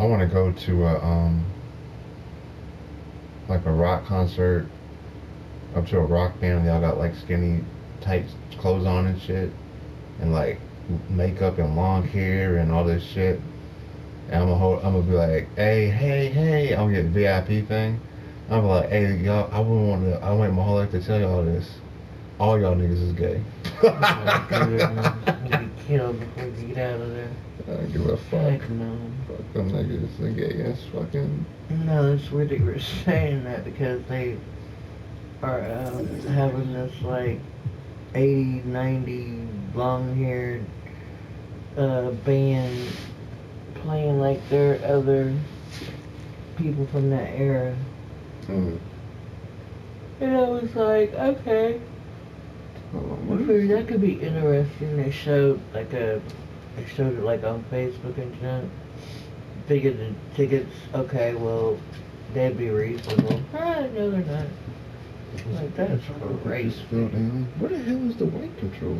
I want to go to like a rock concert, up to a rock band. Y'all got like skinny, tight clothes on and shit, and like makeup and long hair and all this shit. And I'm gonna be like, hey, I'm gonna get VIP thing. I'm like, hey, y'all, I wait my whole life to tell y'all this. All y'all niggas is gay. Oh my goodness. You'll be killed before you get out of there. I don't give a fuck. Heck no. Fuck them niggas. They gay as fucking. No, it's weird that you were saying that because they are having this like 80, 90 long haired band playing like they're other people from that era. Mm. And I was like, okay. That could be interesting. They showed it like on Facebook and junk. Figured the tickets, okay, well, they'd be reasonable. No, they're not. Like, that's crazy. Where the hell is the white control?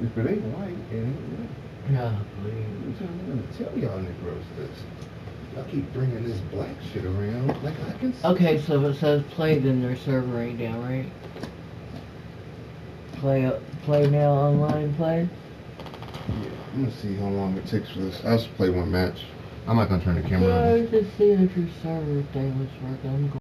If it ain't white, it ain't white. No, please. I'm gonna tell y'all Negroes this. Y'all keep bringing this black shit around like I can see. Okay, so if it says play, then their server ain't down, right? Play now, online play? Yeah, I'm gonna see how long it takes for this. I'll just play one match. I'm not gonna turn the camera Yeah, I on. was just seeing if your server thing was working. I'm going.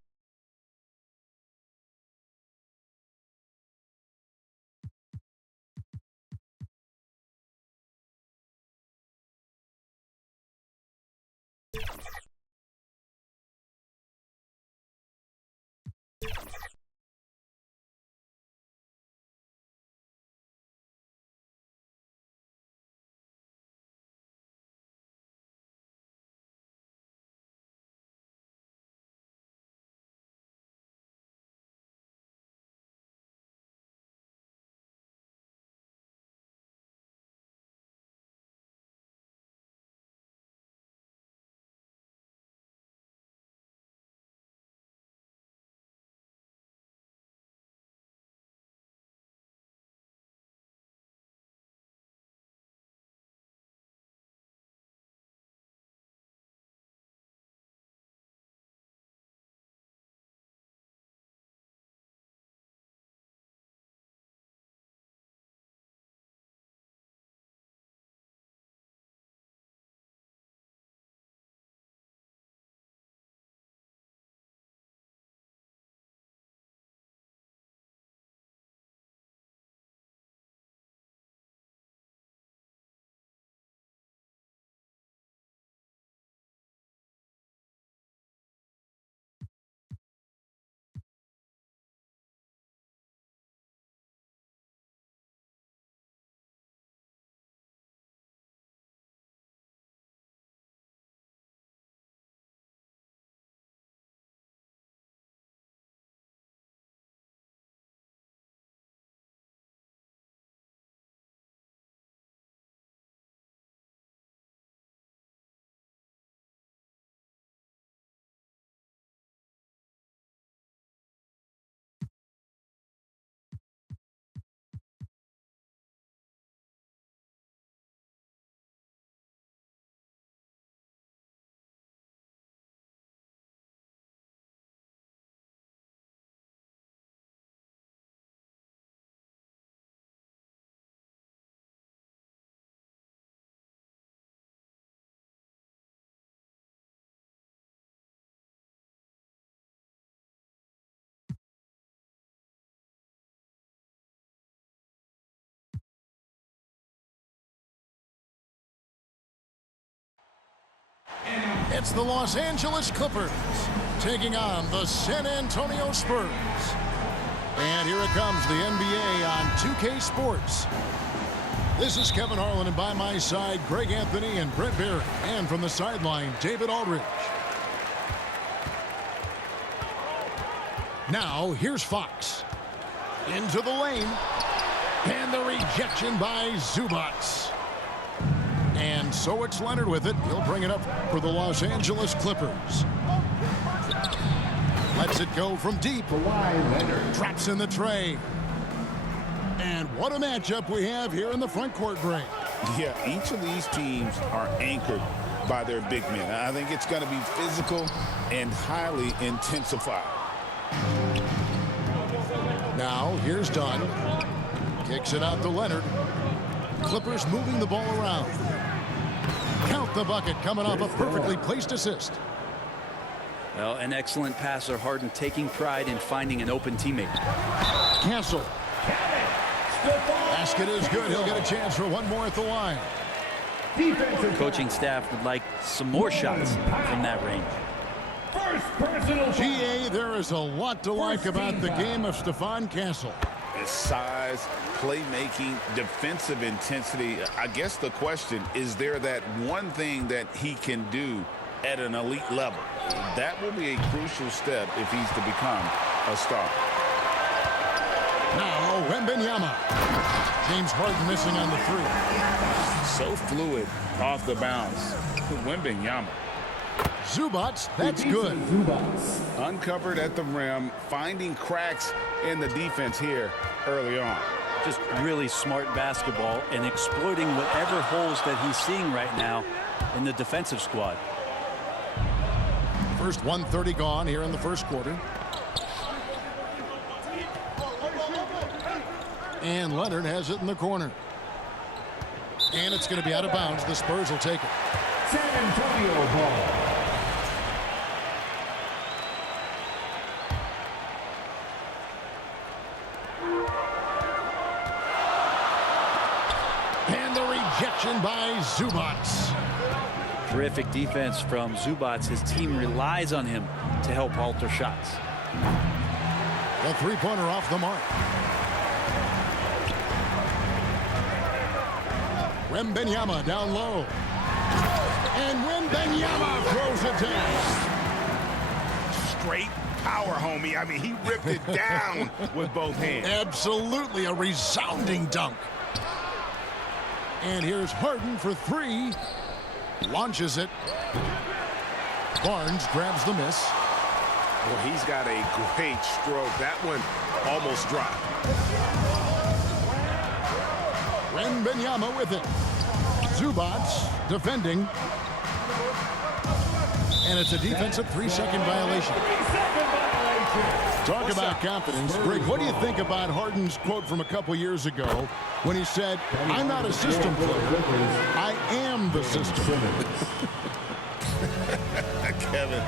It's the Los Angeles Clippers taking on the San Antonio Spurs. And here it comes, the NBA on 2K Sports. This is Kevin Harlan, and by my side, Greg Anthony and Brent Barry. And from the sideline, David Aldridge. Now, here's Fox. Into the lane. And the rejection by Zubats. And so it's Leonard with it. He'll bring it up for the Los Angeles Clippers. Lets it go from deep. Drops in the tray. And what a matchup we have here in the front court break. Yeah, each of these teams are anchored by their big men. I think it's going to be physical and highly intensified. Now, here's Dunn. Kicks it out to Leonard. Clippers moving the ball around. Count the bucket coming off a perfectly placed assist. Well, an excellent passer, Harden taking pride in finding an open teammate. Castle. Basket is good. He'll get a chance for one more at the line. The coaching staff would like some more shots from that range. GA, there is a lot to like about the game of Stephon Castle. His size, playmaking, defensive intensity. I guess the question, is there that one thing that he can do at an elite level? That will be a crucial step if he's to become a star. Now, Wembanyama. James Harden missing on the three. So fluid off the bounce. Wembanyama. Zubats, that's good. Uncovered at the rim, finding cracks in the defense here early on. Just really smart basketball and exploiting whatever holes that he's seeing right now in the defensive squad. First 1:30 gone here in the first quarter. And Leonard has it in the corner. And it's going to be out of bounds. The Spurs will take it. San Antonio ball. And the rejection by Zubats. Terrific defense from Zubats. His team relies on him to help alter shots. The three-pointer off the mark. Wembanyama down low. And Wembanyama throws it down. Straight power, homie. I mean, he ripped it down with both hands. Absolutely a resounding dunk. And here's Harden for three. Launches it. Barnes grabs the miss. Well, he's got a great stroke. That one almost dropped. Wembanyama with it. Zubats defending. And it's a defensive 3-second violation. Talk about confidence. Greg, what do you think about Harden's quote from a couple years ago when he said, "I'm not a system player. I am the system." Kevin,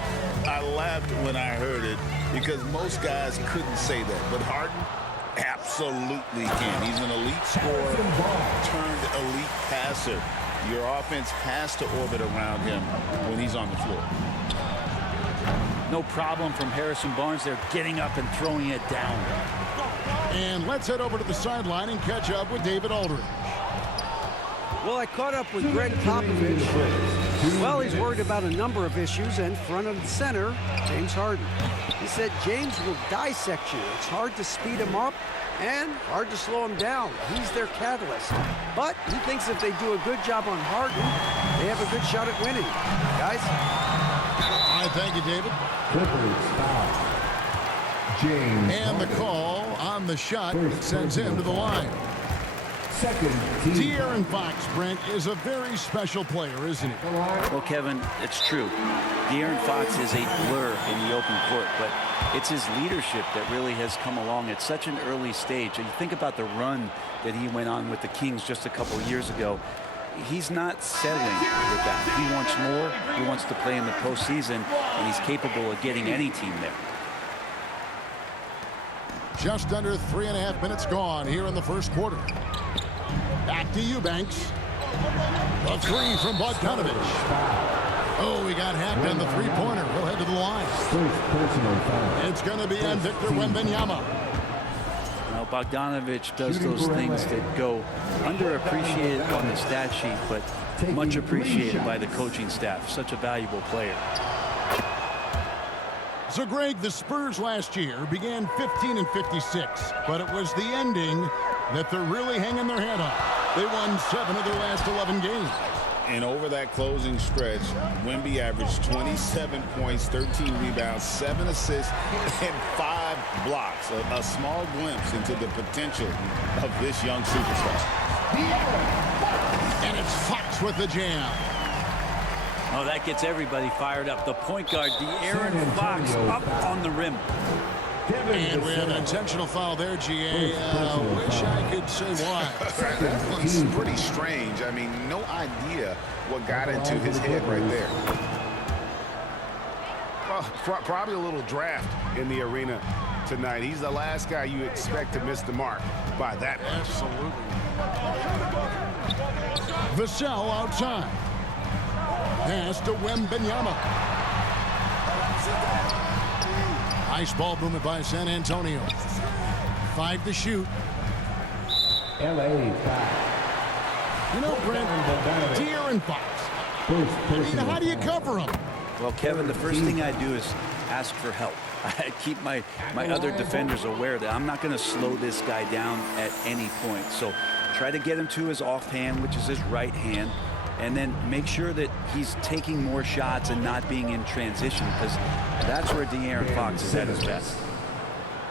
I laughed when I heard it because most guys couldn't say that. But Harden absolutely can. He's an elite scorer turned elite passer. Your offense has to orbit around him when he's on the floor. No problem from Harrison Barnes. They're getting up and throwing it down. And let's head over to the sideline and catch up with David Aldridge. Well, I caught up with Greg Popovich. Well, he's worried about a number of issues, and front of the center, James Harden. He said James will dissect you. It's hard to speed him up and hard to slow him down. He's their catalyst. But he thinks if they do a good job on Harden, they have a good shot at winning. Guys? All right, thank you, David. Clippers foul. James. And the call on the shot sends him to the line. Second team. De'Aaron Fox, Brent, is a very special player, isn't he? Well, Kevin, it's true. De'Aaron Fox is a blur in the open court, but it's his leadership that really has come along at such an early stage. And you think about the run that he went on with the Kings just a couple of years ago. He's not settling with that. He wants more. He wants to play in the postseason, and he's capable of getting any team there. Just under 3.5 minutes gone here in the first quarter. Back to Eubanks. A three from Bogdanovich. Oh, he got hacked on the three-pointer. He'll head to the line. It's going to be on Victor Wembanyama. Now, Bogdanovich does those things that go underappreciated on the stat sheet, but much appreciated by the coaching staff. Such a valuable player. So, Greg, the Spurs last year began 15-56, but it was the ending that they're really hanging their head on. They won 7 of their last 11 games. And over that closing stretch, Wemby averaged 27 points, 13 rebounds, 7 assists, and 5 blocks. A small glimpse into the potential of this young superstar. And it's Fox with the jam. Oh, that gets everybody fired up. The point guard, De'Aaron Fox, up on the rim. And we have an intentional foul there, GA. Wish I could say why. That one's pretty strange. I mean, no idea what got into his head right there. Probably a little draft in the arena tonight. He's the last guy you expect to miss the mark by that much. Absolutely. Vassell outside. Pass to Wembanyama. Nice ball movement by San Antonio. 5 to shoot. LA foul. You know, Brent, De'Aaron Fox. How do you cover him? Well, Kevin, the first thing I do is ask for help. I keep my other defenders aware that I'm not going to slow this guy down at any point. So try to get him to his offhand, which is his right hand, and then make sure that he's taking more shots and not being in transition, because that's where De'Aaron Fox is at his best.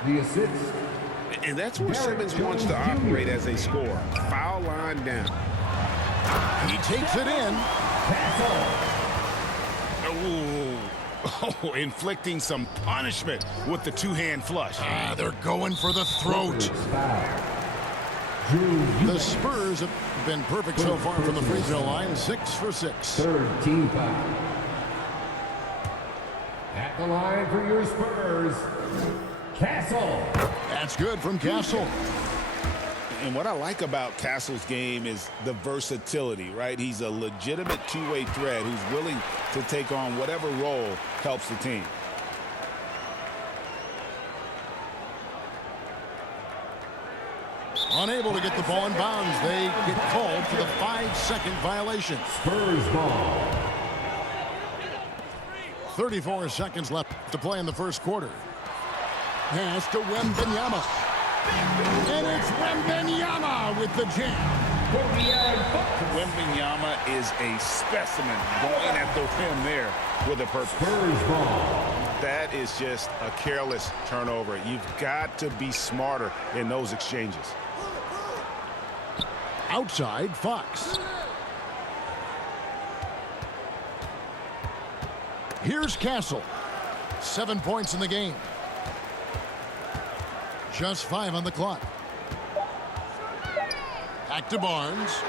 The assist. And that's where Simmons wants to operate as a scorer. Foul line down. He takes it in. Oh, inflicting some punishment with the two-hand flush. They're going for the throat. The Spurs have been perfect so far from the free throw line, 6 for 6. Third team foul. At the line for your Spurs, Castle. That's good from Castle. And what I like about Castle's game is the versatility, right? He's a legitimate two-way threat who's willing to take on whatever role helps the team. Unable to get the ball in bounds. They get called for the 5-second violation. Spurs ball. 34 seconds left to play in the first quarter. Pass to Wembanyama. And it's Wembanyama with the jam. Wembanyama is a specimen going at the rim there with a purpose. Spurs ball. That is just a careless turnover. You've got to be smarter in those exchanges. Outside, Fox. Here's Castle. 7 points in the game. Just 5 on the clock. Back to Barnes.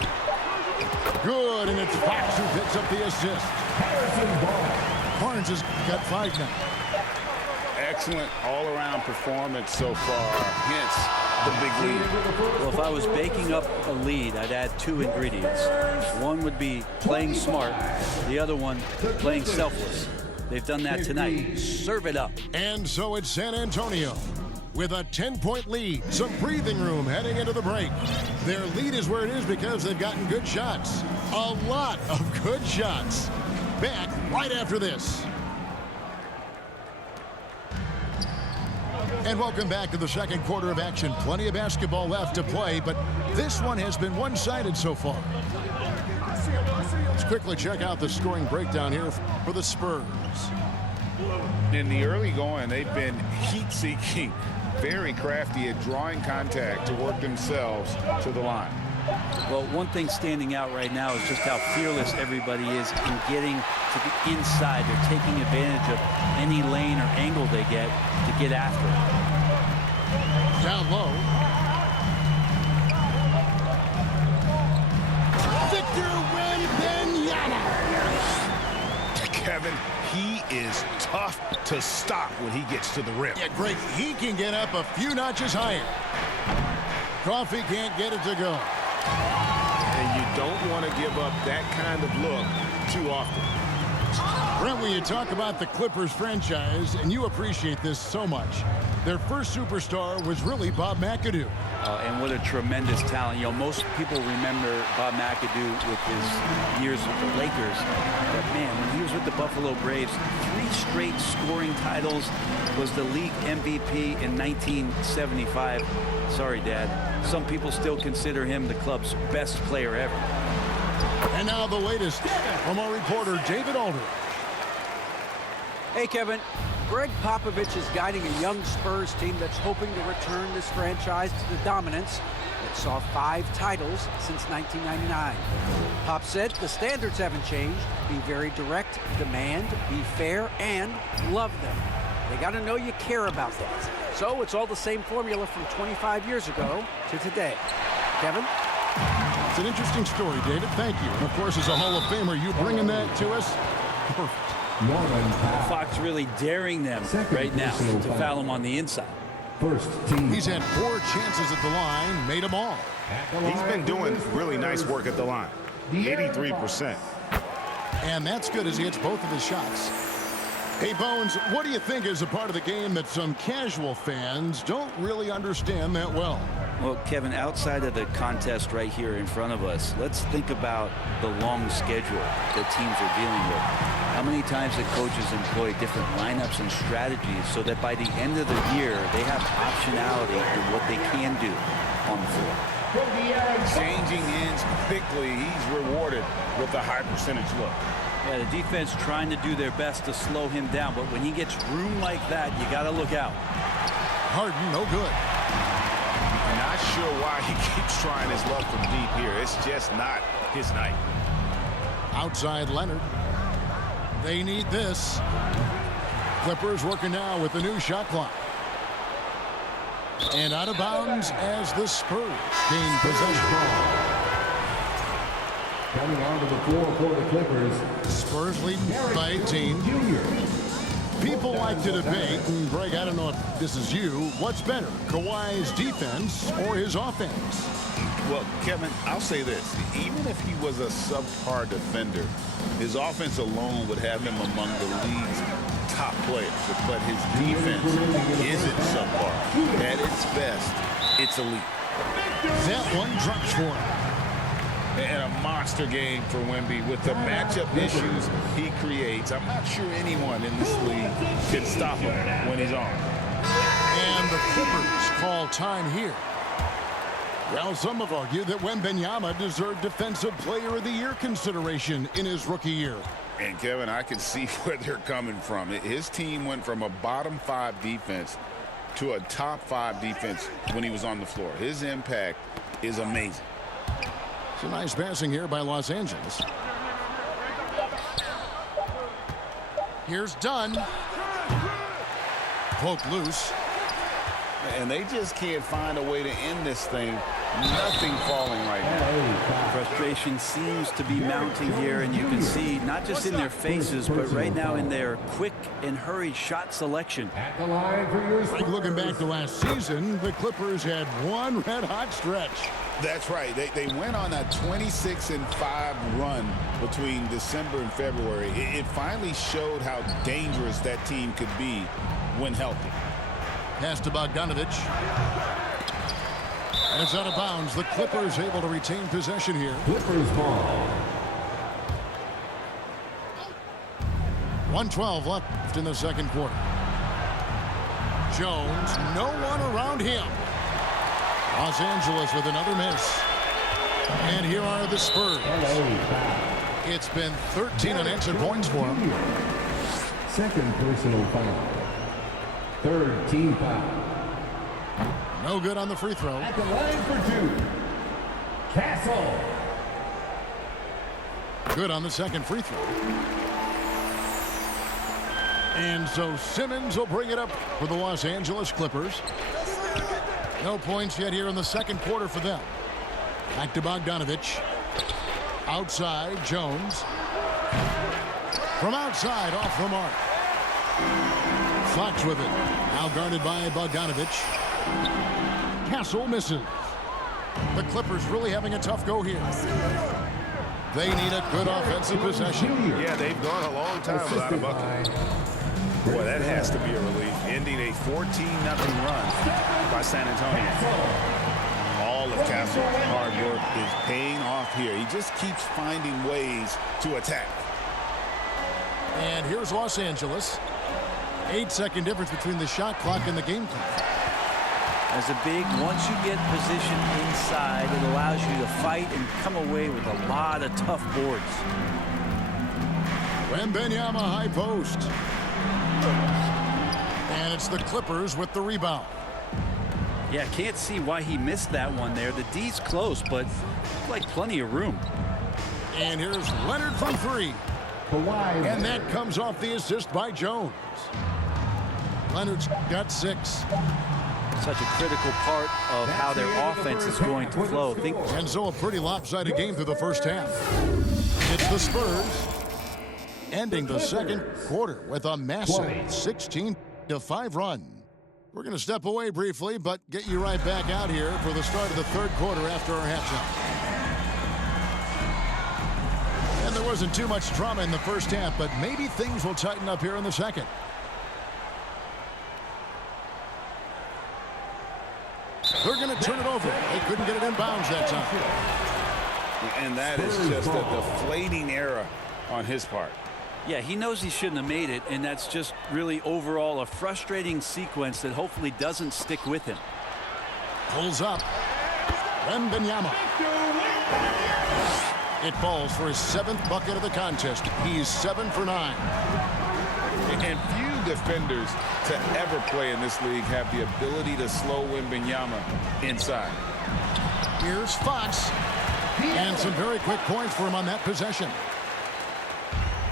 Good, and it's Fox who picks up the assist. Barnes has got 5 now. Excellent all-around performance so far. Hence the big lead. Well, if I was baking up a lead, I'd add 2 ingredients. One would be playing smart. The other one, playing selfless. They've done that tonight. Serve it up. And so it's San Antonio with a 10-point lead. Some breathing room heading into the break. Their lead is where it is because they've gotten good shots. A lot of good shots. Back right after this. And welcome back to the second quarter of action. Plenty of basketball left to play, but this one has been one-sided so far. Let's quickly check out the scoring breakdown here for the Spurs. In the early going, they've been heat-seeking, very crafty at drawing contact to work themselves to the line. Well, one thing standing out right now is just how fearless everybody is in getting to the inside. They're taking advantage of any lane or angle they get to get after it. Down low. Victor Wembanyama. Kevin, he is tough to stop when he gets to the rim. Yeah, great. He can get up a few notches higher. Coffee can't get it to go. And you don't want to give up that kind of look too often. Brent, when you talk about the Clippers franchise, and you appreciate this so much, their first superstar was really Bob McAdoo. And what a tremendous talent. You know, most people remember Bob McAdoo with his years with the Lakers. But, man, when he was with the Buffalo Braves, 3 straight scoring titles, was the league MVP in 1975. Sorry, Dad. Some people still consider him the club's best player ever. And now the latest from our reporter, David Alder. Hey, Kevin. Greg Popovich is guiding a young Spurs team that's hoping to return this franchise to the dominance that saw 5 titles since 1999. Pop said the standards haven't changed. Be very direct, demand, be fair, and love them. They got to know you care about that. So it's all the same formula from 25 years ago to today. Kevin? It's an interesting story, David. Thank you. And, of course, as a Hall of Famer, you bringing that to us? Perfect. Fox really daring them right now to foul him on the inside. First team. He's had 4 chances at the line, made them all. He's been doing really nice work at the line. 83%. And that's good as he hits both of his shots. Hey, Bones, what do you think is a part of the game that some casual fans don't really understand that well? Well, Kevin, outside of the contest right here in front of us, let's think about the long schedule that teams are dealing with. How many times the coaches employ different lineups and strategies so that by the end of the year, they have optionality in what they can do on the floor. Changing ends quickly. He's rewarded with a high percentage look. Yeah, the defense trying to do their best to slow him down, but when he gets room like that, you got to look out. Harden, no good. Not sure why he keeps trying his luck from deep here. It's just not his night. Outside Leonard. They need this. Clippers working now with the new shot clock. And out of bounds as the Spurs gain possession. Coming onto the floor for the Clippers. Spurs leading by 18. People like to debate, and Greg, I don't know if this is you, what's better, Kawhi's defense or his offense? Well, Kevin, I'll say this. Even if he was a subpar defender, his offense alone would have him among the league's top players. But his defense isn't subpar. At its best, it's elite. That one drops for him. And a monster game for Wemby with the matchup issues he creates. I'm not sure anyone in this league can stop him when he's on. And the Clippers call time here. Well, some have argued that Wembanyama deserved Defensive Player of the Year consideration in his rookie year. And, Kevin, I can see where they're coming from. His team went from a bottom 5 defense to a top 5 defense when he was on the floor. His impact is amazing. It's a nice passing here by Los Angeles. Here's Dunn. Poke loose. And they just can't find a way to end this thing. Nothing falling right now. Frustration seems to be mounting here, and you can see not just in their faces, but right now in their quick and hurried shot selection. At the line for your Spurs. Looking back to last season, the Clippers had one red-hot stretch. That's right. They went on a 26-5 run between December and February. It finally showed how dangerous that team could be when healthy. Pass to Bogdanovich. And it's out of bounds. The Clippers able to retain possession here. Clippers ball. 1:12 left in the second quarter. Jones, no one around him. Los Angeles with another miss. And here are the Spurs. It's been 13 unanswered points for them. Second personal foul. Third team foul. No good on the free throw. At the line for 2. Castle. Good on the second free throw. And so Simmons will bring it up for the Los Angeles Clippers. No points yet here in the second quarter for them. Back to Bogdanovich. Outside, Jones. From outside, off the mark. Fox with it. Now guarded by Bogdanovich. Castle misses. The Clippers really having a tough go here. They need a good offensive possession. Yeah, they've gone a long time without a bucket. Boy, that has to be a relief. Ending a 14-0 run by San Antonio. All of Castle's hard work is paying off here. He just keeps finding ways to attack. And here's Los Angeles. 8-second difference between the shot clock and the game clock. As a big, once you get position inside, it allows you to fight and come away with a lot of tough boards. Wembanyama high post. And it's the Clippers with the rebound. Yeah, can't see why he missed that one there. The D's close, but like plenty of room. And here's Leonard from three. And that comes off the assist by Jones. Leonard's got 6. Such a critical part of how their offense is going to flow. And so a pretty lopsided game through the first half. It's the Spurs ending the second quarter with a massive 16-5 run. We're going to step away briefly, but get you right back out here for the start of the third quarter after our halftime. And there wasn't too much drama in the first half, but maybe things will tighten up here in the second. They're going to turn it over. They couldn't get it in bounds that time. And that is just a deflating error on his part. Yeah, he knows he shouldn't have made it, and that's just really overall a frustrating sequence that hopefully doesn't stick with him. Pulls up. Wembanyama. It falls for his 7th bucket of the contest. He's 7 for 9. And few defenders to ever play in this league have the ability to slow Wembanyama inside. Here's Fox. And some very quick points for him on that possession.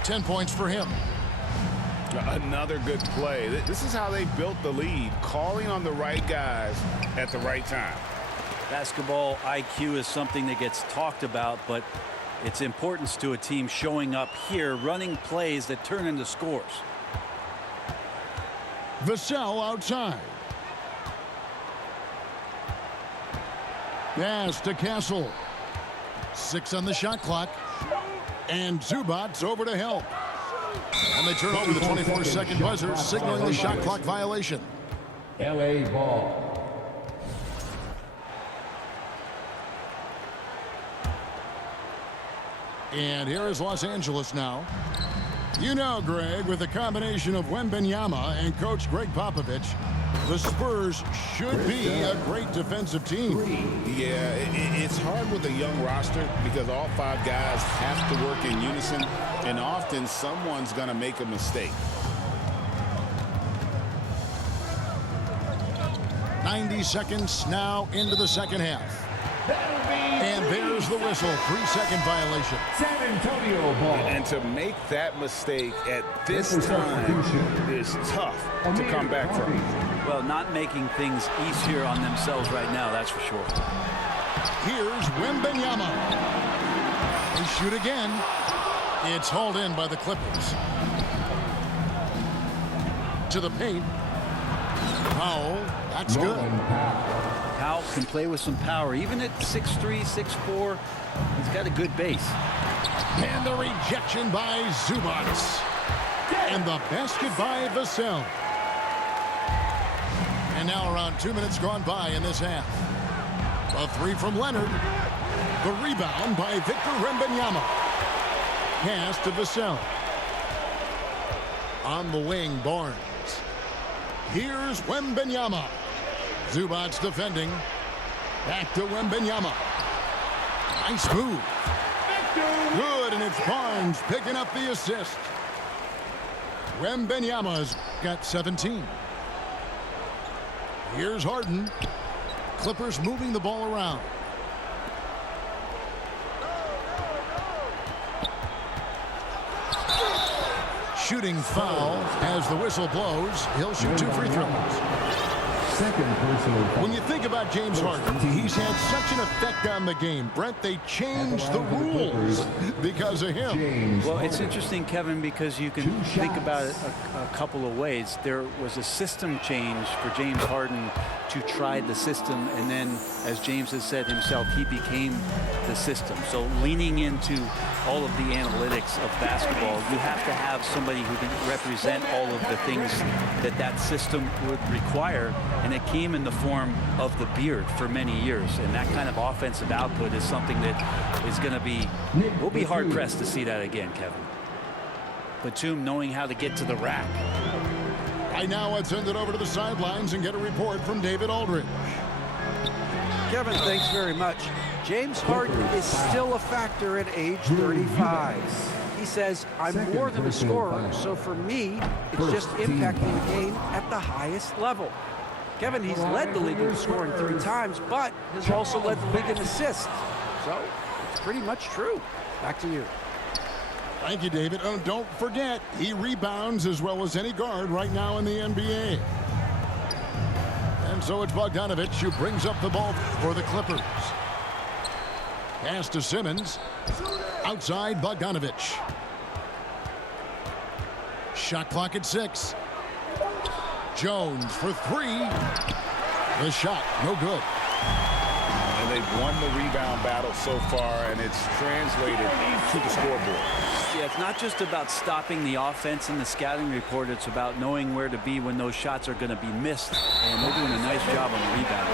10 points for him. Another good play. This is how they built the lead, calling on the right guys at the right time. Basketball IQ is something that gets talked about, but its importance to a team showing up here, running plays that turn into scores. Vassell outside. Pass to Castle. 6 on the shot clock. And Zubac's over to help. And they turn over the 24-second buzzer, signaling the shot clock violation. LA ball. And here is Los Angeles now. You know, Greg, with the combination of Wembanyama and coach Greg Popovich, the Spurs should be a great defensive team. Yeah, it's hard with a young roster because all 5 guys have to work in unison, and often someone's going to make a mistake. 90 seconds now into the second half. And there's the whistle. 3-second violation. San Antonio ball. And to make that mistake at this time is tough to come back from. Well, not making things easier on themselves right now, that's for sure. Here's Wembanyama. They shoot again. It's hauled in by the Clippers. To the paint. Powell. That's good. Powell can play with some power. Even at 6'3", 6'4", he's got a good base. And the rejection by Zubac. And the basket by Vassell. And now around 2 minutes gone by in this half. A 3 from Leonard. The rebound by Victor Wembanyama. Pass to Vassell. On the wing, Barnes. Here's Wembanyama. Zubac defending. Back to Wembanyama. Nice move. Good, and it's Barnes picking up the assist. Wembanyama's got 17. Here's Harden. Clippers moving the ball around. Shooting foul as the whistle blows. He'll shoot 2 free throws. When you think about James Harden, he's had such an effect on the game. Brent, they changed the rules because of him. Well, it's interesting, Kevin, because you can think about it a couple of ways. There was a system change for James Harden to try the system, and then, as James has said himself, he became the system. So leaning into all of the analytics of basketball, you have to have somebody who can represent all of the things that that system would require, and it came in the form of the beard for many years. And that kind of offensive output is something that is going to be, we'll be hard-pressed to see that again, Kevin. Batum knowing how to get to the rack. Right now, let's send it over to the sidelines and get a report from David Aldridge. Kevin, thanks very much. James Harden is still a factor at age 35. He says, I'm more than a scorer, so for me, it's just impacting the game at the highest level. Kevin, he's led the league in scoring 3 times, but has also led the league in assists. So it's pretty much true. Back to you. Thank you, David. Oh, don't forget, he rebounds as well as any guard right now in the NBA. And so it's Bogdanovich who brings up the ball for the Clippers. Pass to Simmons. Outside Bogdanovich. Shot clock at 6. Jones for 3. The shot, no good. And they've won the rebound battle so far, and it's translated to the scoreboard. Yeah, it's not just about stopping the offense in the scouting report. It's about knowing where to be when those shots are going to be missed. And they're doing a nice job on the rebound.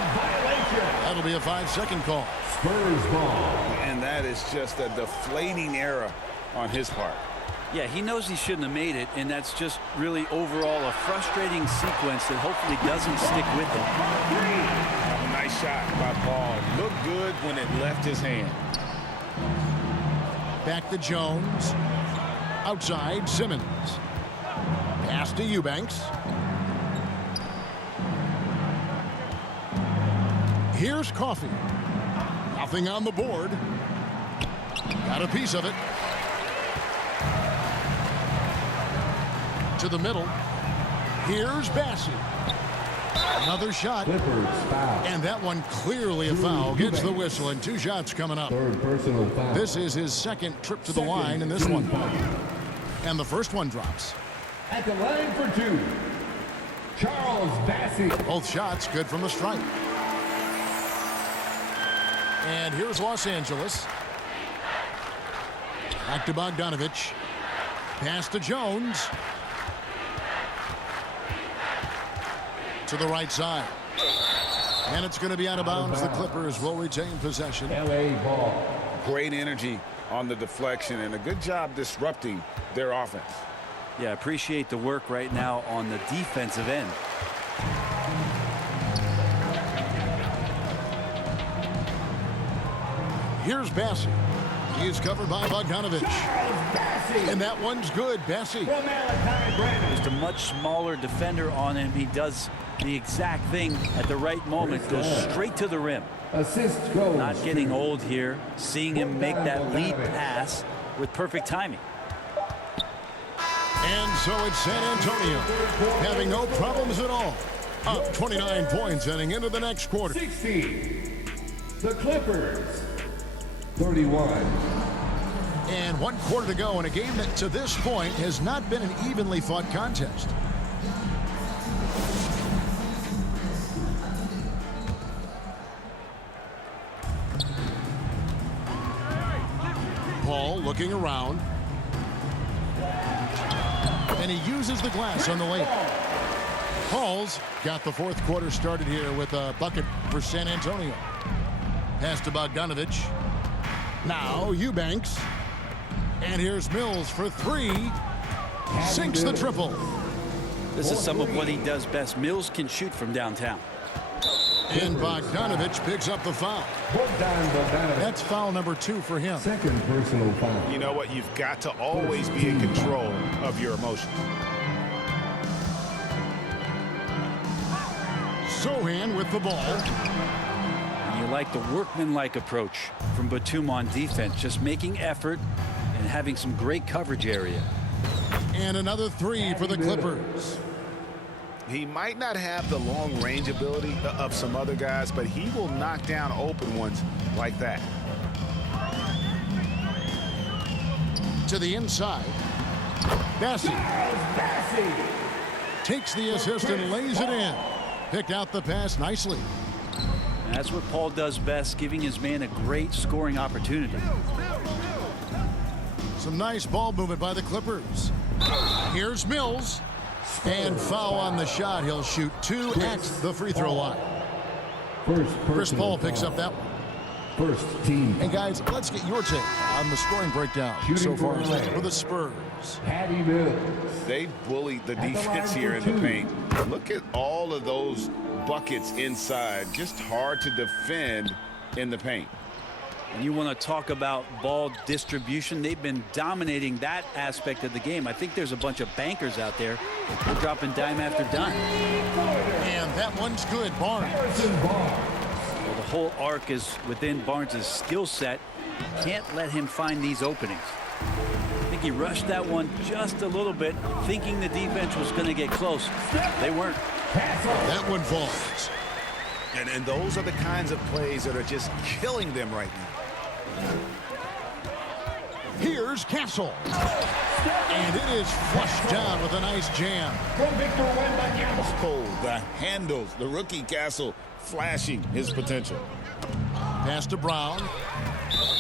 That'll be a 5-second call. Spurs ball. And that is just a deflating error on his part. Yeah, he knows he shouldn't have made it, and that's just really overall a frustrating sequence that hopefully doesn't stick with him. Nice shot by Paul. Looked good when it left his hand. Back to Jones. Outside, Simmons. Pass to Eubanks. Here's Coffey. Nothing on the board. Got a piece of it. To the middle. Here's Bassey. Another shot. Clippers foul. And that one clearly a foul. Gets the whistle, and 2 shots coming up. Third personal foul. This is his second trip to the line in this one. And the first one drops. At the line for 2, Charles Bassey. Both shots good from the stripe. And here's Los Angeles. Back to Bogdanovich. Pass to Jones. To the right side. And it's going to be out of bounds. The Clippers will retain possession. LA ball. Great energy on the deflection and a good job disrupting their offense. Yeah, appreciate the work right now on the defensive end. Here's Bassey. He's covered by Bogdanovich. And that one's good. Bassey. Just a much smaller defender on him. He does the exact thing at the right moment. Goes straight to the rim. Assist goes. Not getting old here. Seeing him make that lead pass with perfect timing. And so it's San Antonio having no problems at all. Up 29 points heading into the next quarter. 60. The Clippers. 31. And 1 quarter to go in a game that to this point has not been an evenly fought contest. Paul looking around. And he uses the glass on the layup. Paul's got the 4th quarter started here with a bucket for San Antonio. Pass to Bogdanovich. Now Eubanks. And here's Mills for 3. Sinks the triple. This is some of what he does best. Mills can shoot from downtown. And Bogdanovich picks up the foul. That's foul number 2 for him. Second personal foul. You know what? You've got to always be in control of your emotions. Sohan with the ball. And you like the workmanlike approach from Batum on defense. Just making effort and having some great coverage area. And another 3 for the Clippers. He might not have the long range ability of some other guys, but he will knock down open ones like that. To the inside. Bassey takes the assist and lays it in. Picked out the pass nicely. And that's what Paul does best, giving his man a great scoring opportunity. Some nice ball movement by the Clippers. Here's Mills. And foul on the shot. He'll shoot 2 at the free throw line. Chris Paul picks up that one. First team. And guys, let's get your take on the scoring breakdown so far for the Spurs. Patty Mills. They bullied the defense here in the paint. Look at all of those buckets inside. Just hard to defend in the paint. And you want to talk about ball distribution. They've been dominating that aspect of the game. I think there's a bunch of bankers out there. They're dropping dime after dime. And that one's good, Barnes. Well, the whole arc is within Barnes' skill set. Can't let him find these openings. I think he rushed that one just a little bit, thinking the defense was going to get close. They weren't. That one falls. And those are the kinds of plays that are just killing them right now. Here's Castle. And it is flushed down with a nice jam. It's cold. The handles, the rookie Castle flashing his potential. Pass to Brown.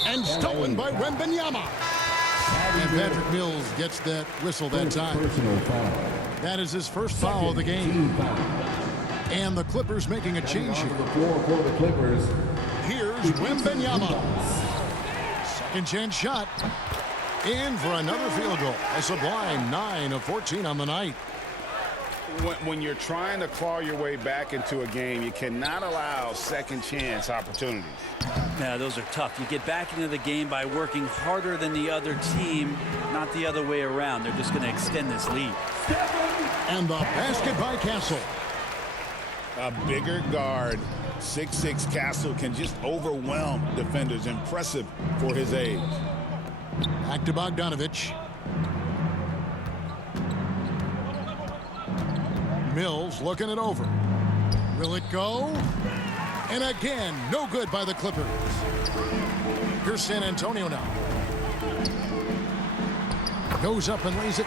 And stolen by Wembanyama. And Patrick Mills gets that whistle that time. That is his first foul of the game. And the Clippers making a change here. Here's Wembanyama. Second chance shot. In for another field goal. A sublime 9 of 14 on the night. When you're trying to claw your way back into a game, you cannot allow second chance opportunities. Yeah, those are tough. You get back into the game by working harder than the other team, not the other way around. They're just going to extend this lead. And the basket by Castle. A bigger guard, 6'6" Castle, can just overwhelm defenders. Impressive for his age. Back to Bogdanovich. Mills looking it over. Will it go? And again, no good by the Clippers. Here's San Antonio now. Goes up and lays it.